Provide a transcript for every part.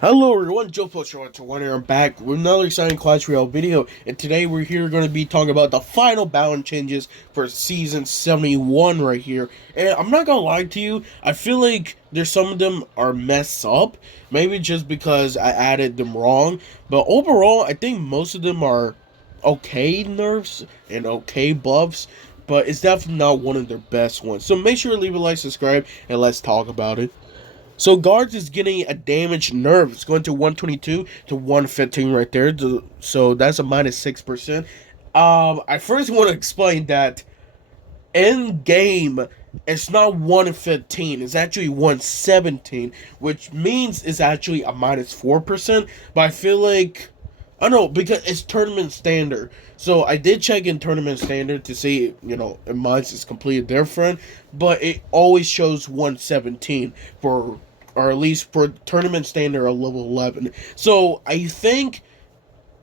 Hello everyone, Joe One here. I'm back with another exciting Clash Royale video, and today we're here going to be talking about the final balance changes for Season 71 right here. And I'm not going to lie to you, I feel like there's some of them are messed up, maybe just because I added them wrong, but overall, I think most of them are okay nerfs and okay buffs, but it's definitely not one of their best ones. So make sure to leave a like, subscribe, and let's talk about it. So guards is getting a damaged nerf. It's going to 122 to 115 right there. So that's a minus 6%. I first want to explain that in game it's not 115. It's actually 117, which means it's actually a minus 4%. But I feel like I don't know because it's tournament standard. So I did check in tournament standard to see, if mine is completely different, but it always shows 117 for, or at least for tournament standard of level 11. So I think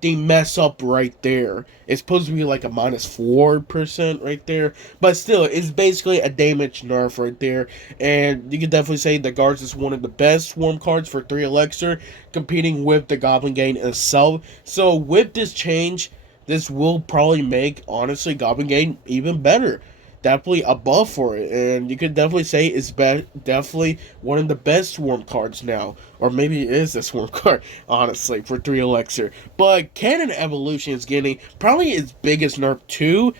they mess up right there. It's supposed to be like a minus 4% right there, but still, it's basically a damage nerf right there. And you can definitely say the guards is one of the best swarm cards for 3 elixir, competing with the Goblin Gain itself. So with this change, this will probably make honestly Goblin Gain even better, definitely a buff for it, and you could definitely say it's definitely one of the best swarm cards now, or maybe it is a swarm card, honestly, for 3 elixir. But Cannon Evolution is getting probably its biggest nerf too.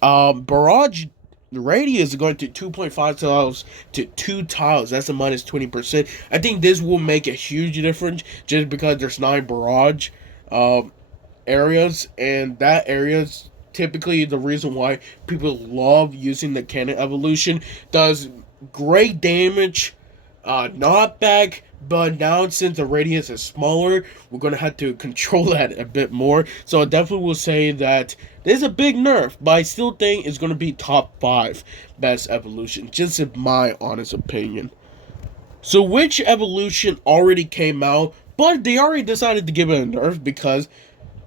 Barrage radius is going to 2.5 tiles to 2 tiles. That's a minus 20%. I think this will make a huge difference just because there's 9 barrage um, areas, and that area's typically the reason why people love using the cannon evolution. Does great damage, knockback, but now since the radius is smaller, we're gonna have to control that a bit more. So I definitely will say that there's a big nerf, but I still think it's gonna be top 5 best evolution, just in my honest opinion. So which evolution already came out, but they already decided to give it a nerf because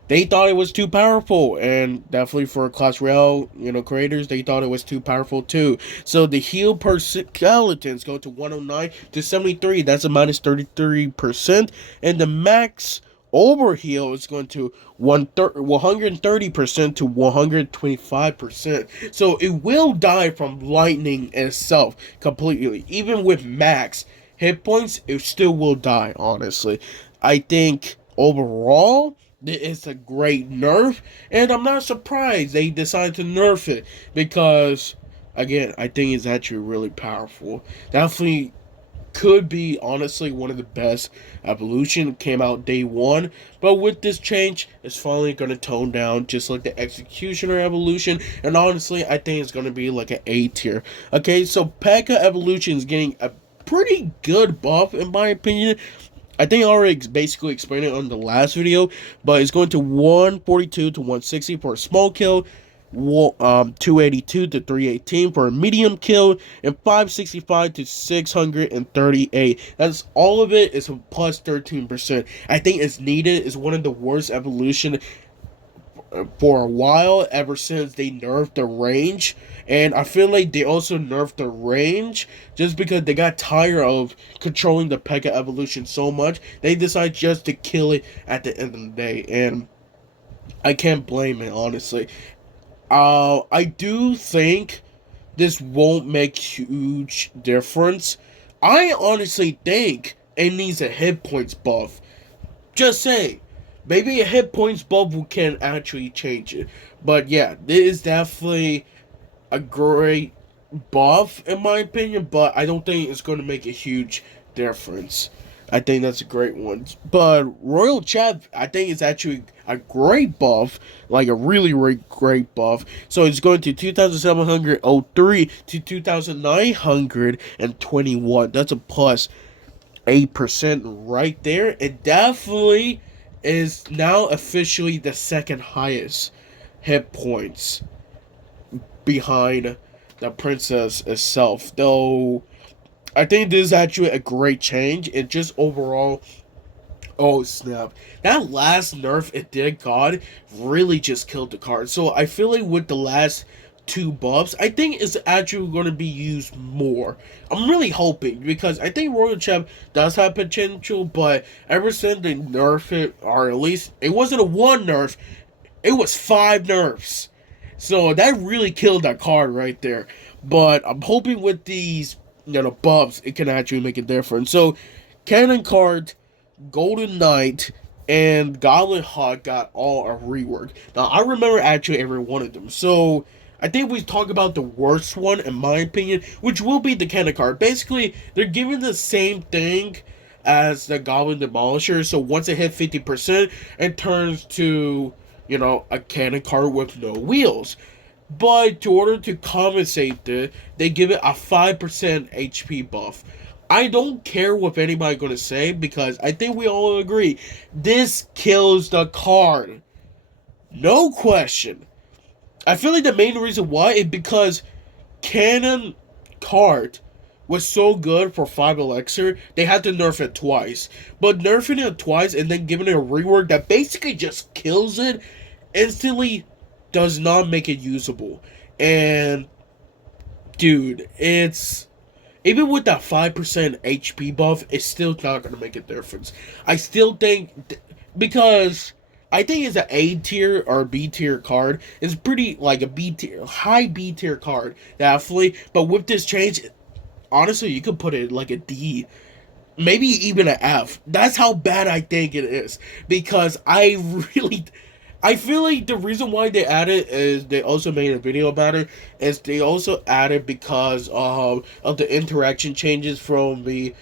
they thought it was too powerful, and definitely for Clash Royale, creators, they thought it was too powerful too. So the heal per skeletons go to 109 to 73. That's a minus 33%, and the max overheal is going to 130% to 125%. So it will die from lightning itself completely. Even with max hit points, it still will die. Honestly, I think overall it's a great nerf, and I'm not surprised they decided to nerf it because, again, I think it's actually really powerful. Definitely could be honestly one of the best evolution. Came out day one, but with this change, it's finally gonna tone down, just like the Executioner evolution. And honestly, I think it's gonna be like an A tier. Okay, so P.E.K.K.A evolution is getting a pretty good buff in my opinion. I think I already basically explained it on the last video, but it's going to 142 to 160 for a small kill, 282 to 318 for a medium kill, and 565 to 638. That's all of it is a plus 13%. I think it's needed. It's one of the worst evolution for a while, ever since they nerfed the range. And I feel like they also nerfed the range just because they got tired of controlling the P.E.K.K.A evolution so much. They decided just to kill it at the end of the day. And I can't blame it, honestly. I do think this won't make huge difference. I honestly think it needs a hit points buff. Just say, maybe a hit points bubble can actually change it. But yeah, this is definitely a great buff in my opinion, but I don't think it's going to make a huge difference. I think that's a great one. But Royal Chat, I think it's actually a great buff, like a really, really great buff. So it's going to 2,703 to 2,921. That's a plus 8% right there. It definitely is now officially the second highest hit points behind the princess itself. Though I think this is actually a great change. It just overall, oh snap, that last nerf it did God really just killed the card. So I feel like with the last two buffs, I think it's actually going to be used more. I'm really hoping because I think Royal Champ does have potential, but ever since they nerfed it, or at least it wasn't a one nerf, it was five nerfs. So that really killed that card right there. But I'm hoping with these, buffs, it can actually make a difference. So, Cannon Card, Golden Knight, and Goblin Hawk got all a rework. Now, I remember actually every one of them. So, I think we talk about the worst one, in my opinion, which will be the Cannon Card. Basically, they're giving the same thing as the Goblin Demolisher. So, once it hit 50%, it turns to, a cannon card with no wheels. But to order to compensate it, they give it a 5% HP buff. I don't care what anybody gonna say because I think we all agree this kills the card. No question. I feel like the main reason why is because Cannon card was so good for 5 Elixir, they had to nerf it twice. But nerfing it twice and then giving it a rework that basically just kills it instantly does not make it usable. And dude, it's even with that 5% HP buff, it's still not gonna make a difference. I still think because I think it's an A tier or B tier card. It's pretty like a B tier, high B tier card, definitely. But with this change, honestly, you could put it like a D, maybe even an F. That's how bad I think it is because I feel like the reason why they added is they also made a video about it. Is they also added because of the interaction changes from the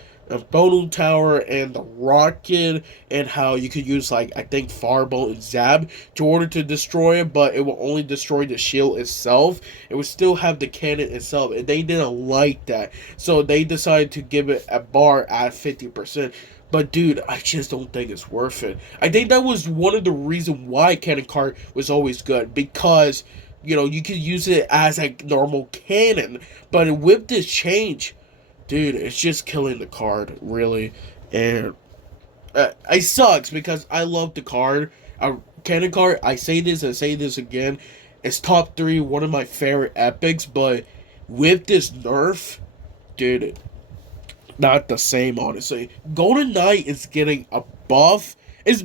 Photon Tower and the rocket, and how you could use like I think Firebolt and Zap to order to destroy it, but it will only destroy the shield itself. It would still have the cannon itself, and they didn't like that, so they decided to give it a bar at 50%. But dude, I just don't think it's worth it. I think that was one of the reasons why Cannon Card was always good because you could use it as a normal cannon, but with this change, dude, it's just killing the card really, and it sucks because I love the card. Cannon Card. I say this and say this again. It's top 3, one of my favorite epics, but with this nerf, dude, not the same, honestly. Golden Knight is getting a buff. Is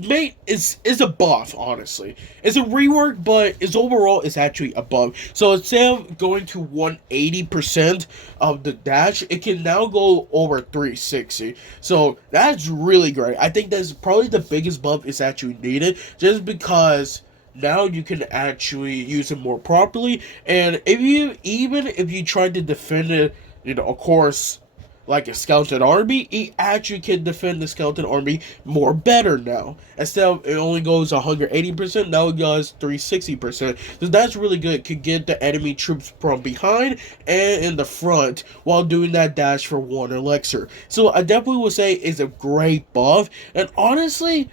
a buff, honestly. It's a rework, but its overall is actually a buff. So instead of going to 180% of the dash, it can now go over 360. So that's really great. I think that's probably the biggest buff is actually needed, just because now you can actually use it more properly. And if you try to defend it, of course, like a skeleton army, he actually can defend the skeleton army more better now. Instead of it only goes 180%, now it goes 360%. So that's really good. It could get the enemy troops from behind and in the front while doing that dash for 1 elixir. So I definitely would say it's a great buff. And honestly,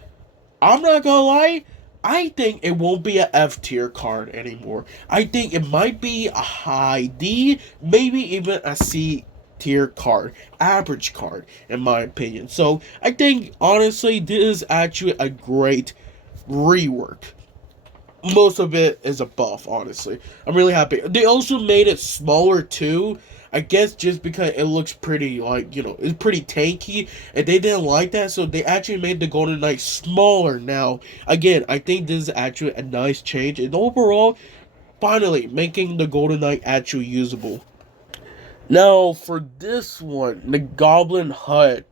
I'm not gonna lie, I think it won't be a F tier card anymore. I think it might be a high D, maybe even a C tier card, average card, in my opinion. So I think honestly, this is actually a great rework. Most of it is a buff, honestly. I'm really happy. They also made it smaller too. I guess just because it looks pretty, like, it's pretty tanky, and they didn't like that, so they actually made the Golden Knight smaller now. Again, I think this is actually a nice change, and overall, finally, making the Golden Knight actually usable. Now, for this one, the Goblin Hut.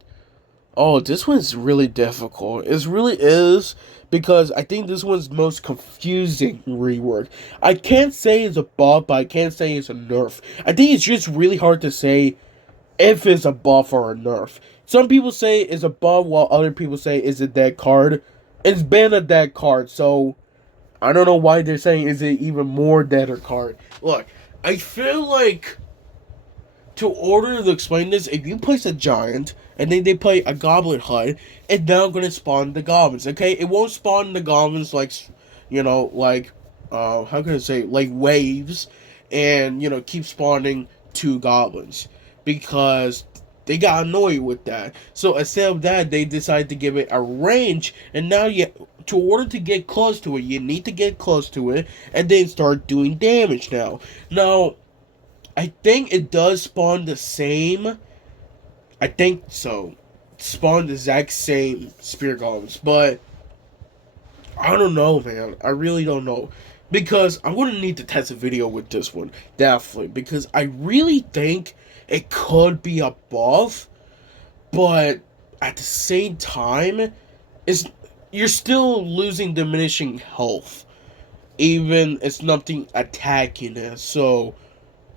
Oh, this one's really difficult. It really is, because I think this one's most confusing rework. I can't say it's a buff, but I can't say it's a nerf. I think it's just really hard to say if it's a buff or a nerf. Some people say it's a buff, while other people say it's a dead card. It's been a dead card, so I don't know why they're saying is it even more deader card. Look, I feel like to order to explain this, if you place a giant and then they play a goblin hut, it's now gonna spawn the goblins. Okay, it won't spawn the goblins like, how can I say, like waves, and keep spawning 2 goblins, because they got annoyed with that. So instead of that, they decided to give it a range, and now to order to get close to it, you need to get close to it and then start doing damage now. Now, I think it does spawn the same. I think so. Spawn the exact same spirit golems, but I don't know, man. I really don't know. Because I'm going to need to test a video with this one. Definitely. Because I really think it could be above. But at the same time, you're still losing diminishing health. Even it's nothing attacking it. So,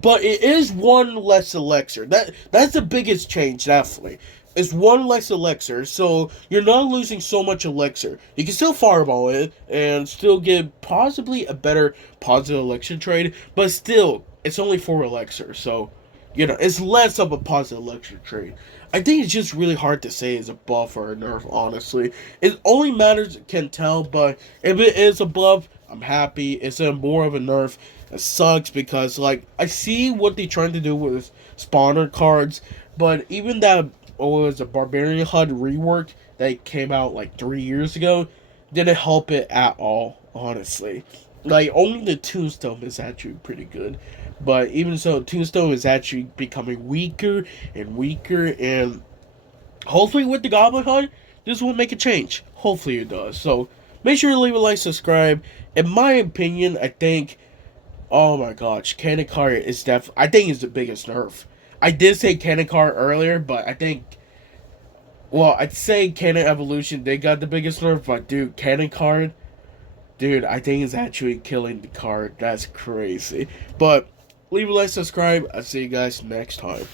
but it is one less elixir. That's the biggest change, definitely. It's one less elixir, so you're not losing so much elixir. You can still fireball it and still get possibly a better positive elixir trade, but still, it's only 4 elixir, so it's less of a positive elixir trade. I think it's just really hard to say it's a buff or a nerf, honestly. It only matters can tell, but if it is above, I'm happy. It's more of a nerf. It sucks because, like, I see what they're trying to do with spawner cards, but even that, was a Barbarian HUD rework that came out like 3 years ago, didn't help it at all, honestly. Like, only the Tombstone is actually pretty good. But even so, Tombstone is actually becoming weaker and weaker, and hopefully with the Goblin HUD, this will make a change. Hopefully it does. So, make sure to leave a like, subscribe. In my opinion, I think, oh my gosh, Cannon Cart is I think is the biggest nerf. I did say Cannon Cart earlier, but I think, well, I'd say Cannon Evolution, they got the biggest nerf, but dude, Cannon Cart, dude, I think it's actually killing the card. That's crazy. But leave a like, subscribe. I'll see you guys next time.